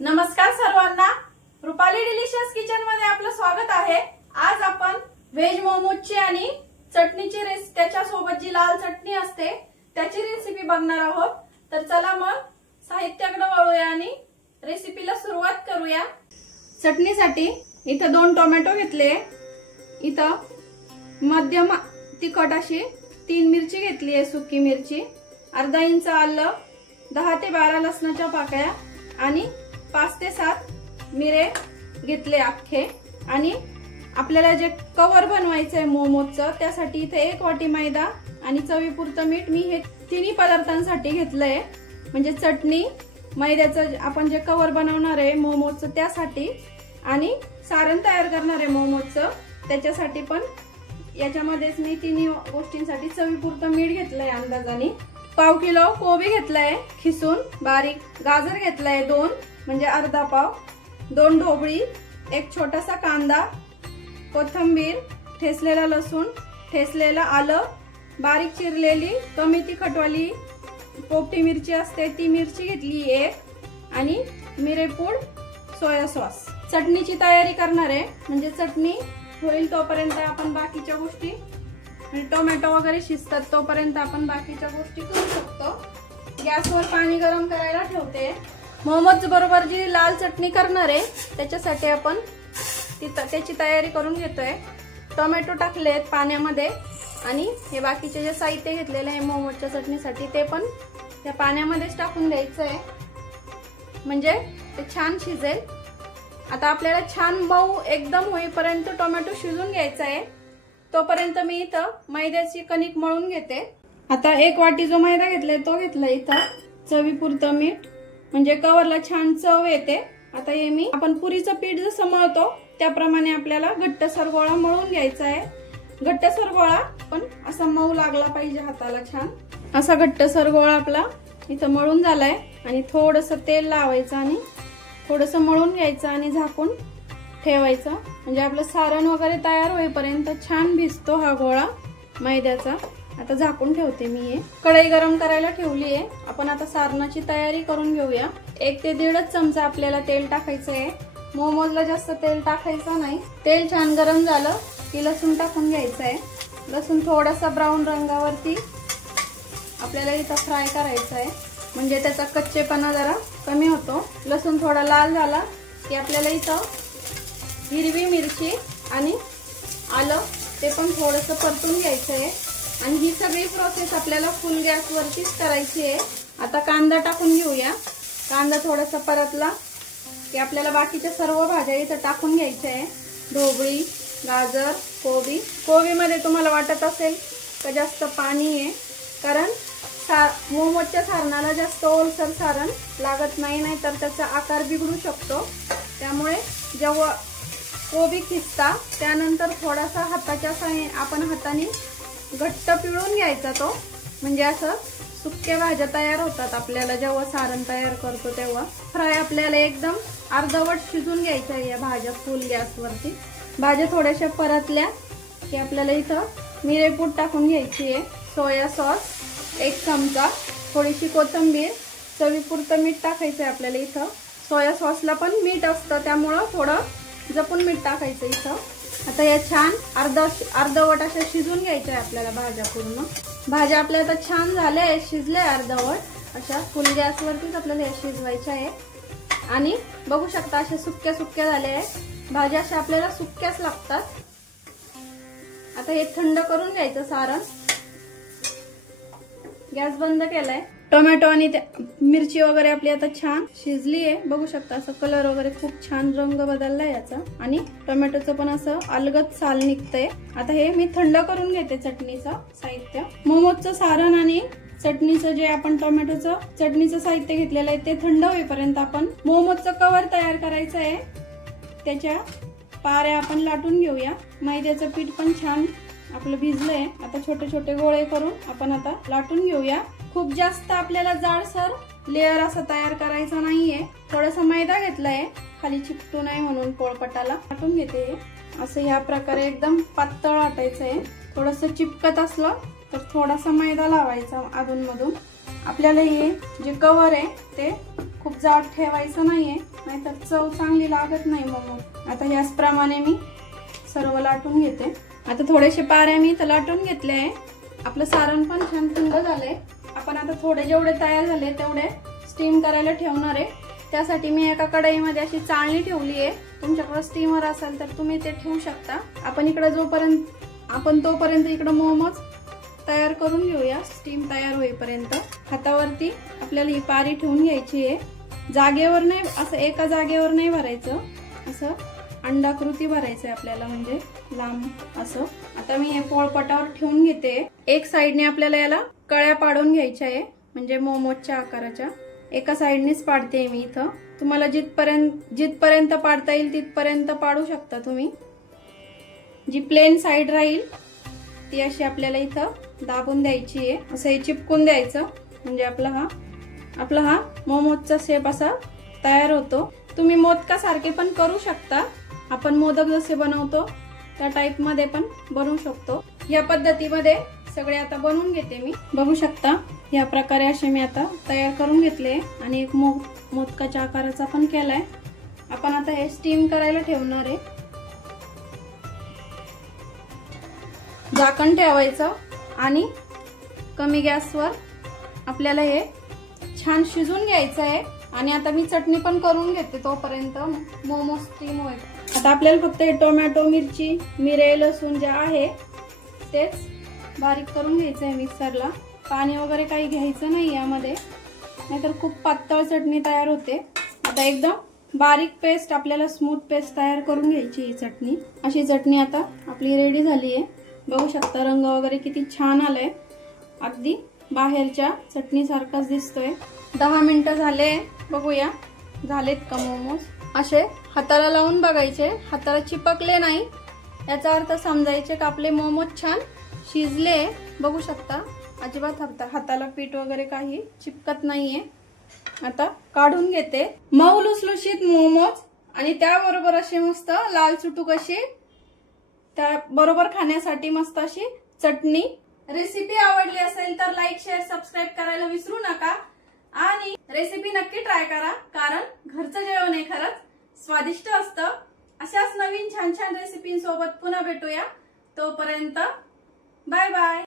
नमस्कार सर्वांना, Rupali delicious kitchen मध्ये आपलं स्वागत आहे। आज आपण व्हेज मोमोजची आणि चटणीची रेसिपी, त्याच्या सोबत जी लाल चटणी असते त्याची रेसिपी बघणार आहोत। तर चला मग साहित्याकडे वळूया आणि रेसिपीला सुरुवात करूया। चटणीसाठी इथं 2 टोमॅटो घेतले, इथं मध्यम तिखट अशी 3 मिरची घेतली आहे, सुकी मिरची, अर्धा इंच आलं, 10 ते 12 लसणाच्या पाकळ्या आणि 5 ते 7 मिरे घेतले अख्खे। आणि आपल्याला जे कवर बनवायचंय मोमोजचं त्यासाठी इथे 1 वाटी मैदा आणि चवीपुरतं मीठ मी हे तिन्ही पदार्थांसाठी घेतलंय। म्हणजे चटणी, मैद्याचं आपण जे कवर बनवणार आहे मोमोजचं त्यासाठी, आणि सारण तयार करणार आहे मोमोजचं त्याच्यासाठी पण याच्यामध्येच मी तिन्ही गोष्टींसाठी चवीपुरतं मीठ घेतलंय अंदाजाने। पाव किलो कोबी घेतलाय खिसून बारीक, गाजर घेतलाय 2 म्हणजे अर्धा पाव, 2 ढोबळी, 1 छोटासा कांदा, कोथिंबीर, ठेचलेला लसूण, ठेचलेला आलं, बारीक चिरलेली कमी तिखटवाली पोपटी मिरची असते ती मिरची घेतली 1, आणि मिरेपूड, सोया सॉस। चटणीची तयारी करणार आहे, म्हणजे चटणी होईल तोपर्यंत आपण बाकीच्या गोष्टी, टोमॅटो वगैरे शिजतात तोपर्यंत आपण बाकीच्या गोष्टी करू शकतो। गॅसवर पाणी गरम करायला ठेवते। मोमोज बरोबर जी लाल चटणी करणार आहे त्याच्यासाठी आपण त्याची तयारी करून घेतोय। टोमॅटो टाकलेत पाण्यामध्ये आणि हे बाकीचे जे साहित्य घेतलेले आहे मोमोजच्या चटणीसाठी ते पण त्या पाण्यामध्येच टाकून द्यायचं आहे, म्हणजे ते छान शिजेल। आता आपल्याला छान मऊ एकदम होईपर्यंत टोमॅटो शिजून घ्यायचा आहे, तोपर्यंत मी इथं मैद्याची कणिक मळून घेते। आता 1 वाटी जो मैदा घेतलाय तो घेतलाय, इथं चवीपुरतं मीठ, म्हणजे कवरला छान चव येते। आता हे मी आपण पुरीचं पीठ जसं मळतो त्याप्रमाणे आपल्याला घट्टसर गोळा मळून घ्यायचा आहे। घट्टसर गोळा पण असा मऊ लागला पाहिजे हाताला छान। असा घट्टसर गोळा आपला इथं मळून झालाय, आणि थोडंसं तेल लावायचं आणि थोडंसं मळून घ्यायचं आणि झाकून ठेवायचं, म्हणजे आपलं सारण वगैरे तयार होईपर्यंत छान भिजतो हा गोळा मैद्याचा। आता झाकून ठेवते मी हे। कढई गरम करायला ठेवली आहे, आपण आता सारणाची तयारी करून घेऊया। 1 ते 1.5 चमचा आपल्याला तेल टाकायचं आहे। मोमोजला जास्त तेल टाकायचं नाही। तेल छान गरम झालं की लसूण टाकून घ्यायचं आहे। लसूण थोडासा ब्राऊन रंगावरती आपल्याला इथं फ्राय करायचं आहे, म्हणजे त्याचा कच्चेपणा जरा कमी होतो। लसूण थोडा लाल झाला की आपल्याला इथं हिरवी मिरची आणि आलं ते पण थोडंसं परतून घ्यायचं आहे, आणि ही सगळी प्रोसेस आपल्याला फुल गॅस वरतीच करायची आहे। आता कांदा टाकून घेऊया। कांदा थोडासा परतला की आपल्याला बाकीच्या सर्व भाज्या इथं टाकून घ्यायच्या आहे। ढोबळी, गाजर, कोबी। कोबीमध्ये तुम्हाला वाटत असेल का जास्त पाणी आहे, कारण मोमोजच्या सारणाला जास्त ओलसर सारण लागत नाही, नाहीतर त्याचा आकार बिघडू शकतो। त्यामुळे जेव्हा कोबी खिसता त्यानंतर थोडासा हाताच्या साहाय्याने आपण हाताने घट्ट पिळून घ्यायचा तो, म्हणजे असं सुक्या भाज्या तयार होतात आपल्याला जेव्हा सारण तयार करतो तेव्हा। फ्राय आपल्याला एकदम अर्धवट शिजून घ्यायच्या या भाज्या फुल गॅसवरती। भाज्या थोड्याशा परतल्या की आपल्याला इथं मिरेपूड टाकून घ्यायची आहे, सोया सॉस 1 चमचा, थोडीशी कोथिंबीर, चवीपुरतं मीठ टाकायचं आहे आपल्याला इथं। सोया सॉसला पण मीठ असतं त्यामुळं थोडं जपून मीठ टाकायचं इथं। आता या छान अर्धवट अशा शिजून घ्यायच्या आहे आपल्याला भाज्या पूर्ण। भाज्या आपल्या आता छान झाल्या आहे, शिजल्या अर्धवट अशा फुल गॅसवरतीच आपल्याला हे शिजवायच्या आहे। आणि बघू शकता अशा सुक्या सुक्या झाल्या आहे भाज्या, अशा आपल्याला सुक्याच लागतात। आता हे थंड करून घ्यायचं सारण। गॅस बंद केलाय। टोमॅटो आणि मिरची वगैरे आपली आता छान शिजली आहे, बघू शकता असं कलर वगैरे खूप छान रंग बदललाय याचा, आणि टोमॅटोचं पण असं अलगद साल निघतंय। आता हे मी थंड करून घेते चटणीचं साहित्य। मोमोजचं सारण आणि चटणीचं जे आपण टोमॅटोचं चटणीचं साहित्य घेतलेलं आहे ते थंड होईपर्यंत आपण मोमोजचं कवर तयार करायचं आहे। त्याच्या पाऱ्या आपण लाटून घेऊया। मैद्याचं पीठ पण छान आपलं भिजलंय। आता छोटे छोटे गोळे करून आपण आता लाटून घेऊया। खूप जास्त आपल्याला जाडसर लेयर असं तयार करायचं नाहीये, थोडासा मैदा घेतलाय खाली चिकटू नये म्हणून पोळपटाला। लाटून घेते असं या प्रकारे एकदम पातळ लाटायचंय। थोडंसं चिपकत असलं तर थोडासा मैदा लावायचा अधून मधून। आपल्याला हे जे कवर आहे ते खूप जाड ठेवायचं नाहीये, नाहीतर चव चांगली लागत नाही मोमो। आता याचप्रमाणे मी सर्व लाटून घेते। आता थोडेसे पाऱ्या मी इथं लाटून घेतले आहे। आपलं सारण पण छान थंड झालंय। आपण आता थोडे जेवढे तयार झाले तेवढे स्टीम करायला ठेवणार आहे। त्यासाठी मी एका कढईमध्ये अशी चाळणी ठेवली आहे। तुमच्याकडे स्टीमर असेल तर तुम्ही ते ठेवू शकता। आपण तोपर्यंत इकडे मोमोज तयार करून घेऊया, स्टीम तयार होईपर्यंत। हातावरती आपल्याला ही पारी ठेवून घ्यायची आहे। जागेवर नाही, असं एका जागेवर नाही भरायचं, असं अंडाकृती भरायचंय आपल्याला, म्हणजे लांब असं। आता मी हे पोळपाटावर ठेवून घेते। एक साइडने आपल्याला याला कळ्या पाडून घ्यायच्या आहे, म्हणजे मोमोजच्या आकाराच्या। एका साइडनेच पाडते मी इथं। तुम्हाला जिथपर्यंत पाडता येईल तिथपर्यंत पाडू शकता तुम्ही। जी प्लेन साइड राहील ती अशी आपल्याला इथं दाबून द्यायची आहे, असं हे चिपकून द्यायचं, म्हणजे आपला हा मोमोजचा शेप असा तयार होतो। तुम्ही मोदकासारखे पण करू शकता, आपण मोदक जसे बनवतो त्या टाइप मध्ये पण बनवू शकतो। या पद्धतीमध्ये सगळे आता बनवून घेते मी। बघू शकता या प्रकारे असे मी आता तयार करून घेतले आणि एक मोदकाच्या आकाराचा पण केलाय। आपण आता हे स्टीम करायला ठेवणार आहे। झाकण ठेवायचं आणि कमी गॅसवर आपल्याला हे छान शिजून घ्यायचं आहे। आणि आता मी चटणी पण करून घेते तोपर्यंत मोमो स्टीम होईल। आता आपल्याला फक्त टोमॅटो, मिरची, मिरे, लसूण जे आहे तेच बारीक करून घ्यायचं आहे मिक्सरला। पाणी वगैरे काही घ्यायचं नाही यामध्ये, नाहीतर खूप पातळ चटणी तयार होते। आता एकदम बारीक पेस्ट, आपल्याला स्मूथ पेस्ट तयार करून घ्यायची ही चटणी। अशी चटणी आता आपली रेडी झाली आहे। बघू शकता रंग वगैरे किती छान आलाय, अगदी बाहेरच्या चटणी सारखाच दिसतोय। 10 मिनिटं झाले, बघूया झालेत का मोमोज। असे हाताला लावून बघायचे, हाताला चिपकले नाही याचा अर्थ समजायचे का आपले मोमोज छान शिजले। बघू शकता अजिबात हाताला पीठ वगैरे काही चिपकत नाहीये। आता काढून घेते मऊ लुसलुशीत मोमोज आणि त्याबरोबर अशी मस्त लाल चुटूक अशी त्याबरोबर खाण्यासाठी मस्त अशी चटणी। रेसिपी आवडली असेल तर लाईक, शेअर, सबस्क्राईब करायला विसरू नका आणि रेसिपी नक्की ट्राय करा, कारण घरचं जेवण हे खरंच स्वादिष्ट असतं। अशाच नवीन छान छान रेसिपींसोबत पुन्हा भेटूया, तोपर्यंत बाय बाय।